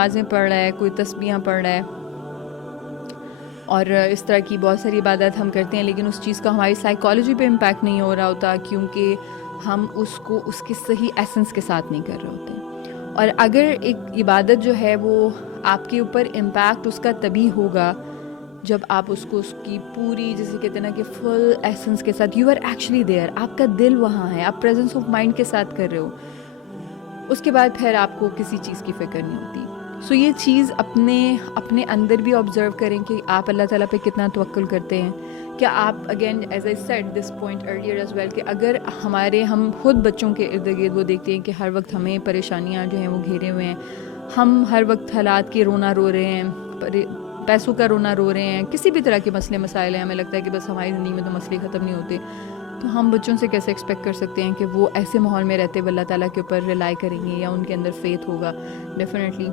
نمازیں پڑھ رہا ہے، کوئی تسبیحاں پڑھ رہا ہے اور اس طرح کی بہت ساری عبادت ہم کرتے ہیں، لیکن اس چیز کا ہماری سائیکالوجی پہ امپیکٹ نہیں ہو رہا ہوتا، کیونکہ ہم اس کو اس کی صحیح ایسنس کے ساتھ نہیں کر رہے ہوتے. اور اگر ایک عبادت جو ہے وہ آپ کے اوپر امپیکٹ اس کا تبھی ہوگا جب آپ اس کو اس کی پوری، جیسے کہتے ہیں نا کہ فل ایسنس کے ساتھ، یو آر ایکچولی دیئر، آپ کا دل وہاں ہے، آپ پریزنس آف مائنڈ کے ساتھ کر رہے ہو، اس کے بعد پھر آپ کو کسی چیز کی فکر نہیں ہوتی. سو یہ چیز اپنے اندر بھی آبزرو کریں کہ آپ اللہ تعالیٰ پہ کتنا توکل کرتے ہیں. کیا آپ، again as I said this point earlier as well, کہ اگر ہم خود بچوں کے ارد گرد وہ دیکھتے ہیں کہ ہر وقت ہمیں پریشانیاں جو ہیں وہ گھیرے ہوئے ہیں، ہم ہر وقت حالات کے رونا رو رہے ہیں، پیسوں کا رونا رو رہے ہیں، کسی بھی طرح کے مسئلے مسائل ہیں، ہمیں لگتا ہے کہ بس ہماری زندگی میں تو مسئلے ختم نہیں ہوتے، تو ہم بچوں سے کیسے ایکسپیکٹ کر سکتے ہیں کہ وہ ایسے ماحول میں رہتے ہوئے اللہ تعالیٰ کے اوپر ریلائی کریں گے یا ان کے اندر فیتھ ہوگا؟ ڈیفینیٹلی